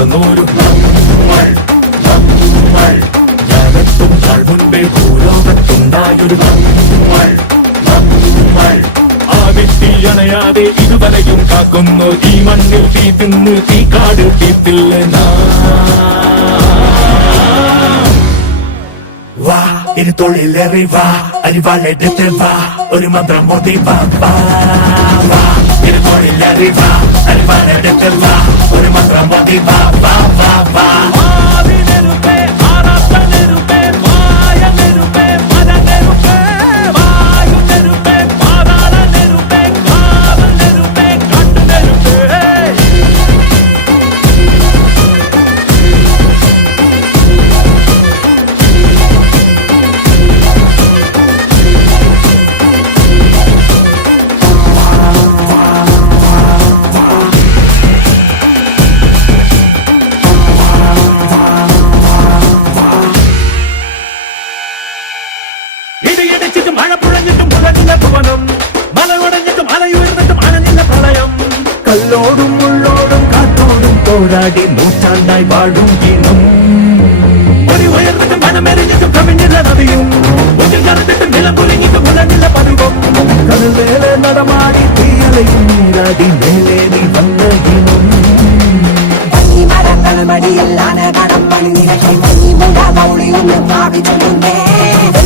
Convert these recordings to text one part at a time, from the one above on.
നടന്നോരു ഞാനെത്തും നാൾ മുൻപേ ഭൂലോകത്തുണ്ടായൊരു ആ വ്യക്തി അണയാതെ ഇതുവരെയും കാക്കുന്നു ഈ മണ്ണിൽ തീ തിന്ന് തീ കാട് തീത്തില്ല വാ ഇനി തൊഴിലേറി വാ അരിവാളെടുത്ത് വാ ഒരു മന്ത്രം മോദി വാ ഇനി തൊഴിലേറി വാ അരിവാളെടുത്ത് വാ ഒരു മന്ത്രം മോദി വാ ഇടിയടിച്ചിട്ടും മഴ പുഴഞ്ഞിട്ടും പുഴഞ്ഞ ഭുവനം മലയുടഞ്ഞിട്ടും മലയുയർന്നിട്ടും അണഞ്ഞ പ്രളയം കല്ലോടും മുള്ളോടും കാറ്റോടും പോരാടി നൂറ്റാണ്ടായി വാഴും ഇനം ഒരു ഉയർന്നിട്ടും മനമെറിഞ്ഞിട്ടും കവിഞ്ഞില്ല നദിയും ഒന്നിൽ കറന്നിട്ടും നിലം കുലിഞ്ഞിട്ടും പുലഞ്ഞില്ല പതിവും കടൽവേലെ നടമാടി തീയലയും നീരാടി മേലെ നീ വന്ന ഇനം മരങ്ങൾ മടിയിലാണ് കടം പണി നിരക്കി മുട മൗളിയൊന്ന് ഭാവിച്ചുകൊണ്ടേ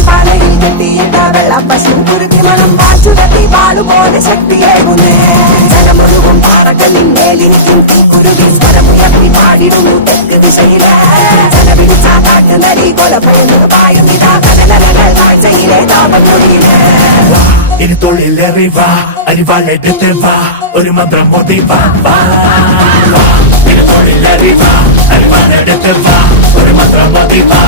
പാലയിൽ കെട്ടിയിട്ട വെള്ളപ്പശു കുരുക്കി മണം വാച്ചുകെട്ടി പാലുപോലെ ശക്തിയേകുന്നേ ജനമൊഴുകും പാറക്കല്ലിൻ മേലിനിക്കും തീക്കുരുവി സ്വരമുയർത്തി പാടിടുന്നു തെക്ക് ദിശയിലെ ജനപിടിച്ച കാട്ട് നരി കൊല ഭയന്നു പായുന്നിതാ കടലകൾ കാഴ്ചയിലെ താപക്കൊടിയിലെ ഇനി തൊഴിലേറി വാ അരിവാളെടുത്ത് വാ ഒരു മന്ത്രം മോദി വാ ഇനി തൊഴിലേറി വാ അരിവാളെടുത്ത് വാ ഒരു മന്ത്രം മോദി വാ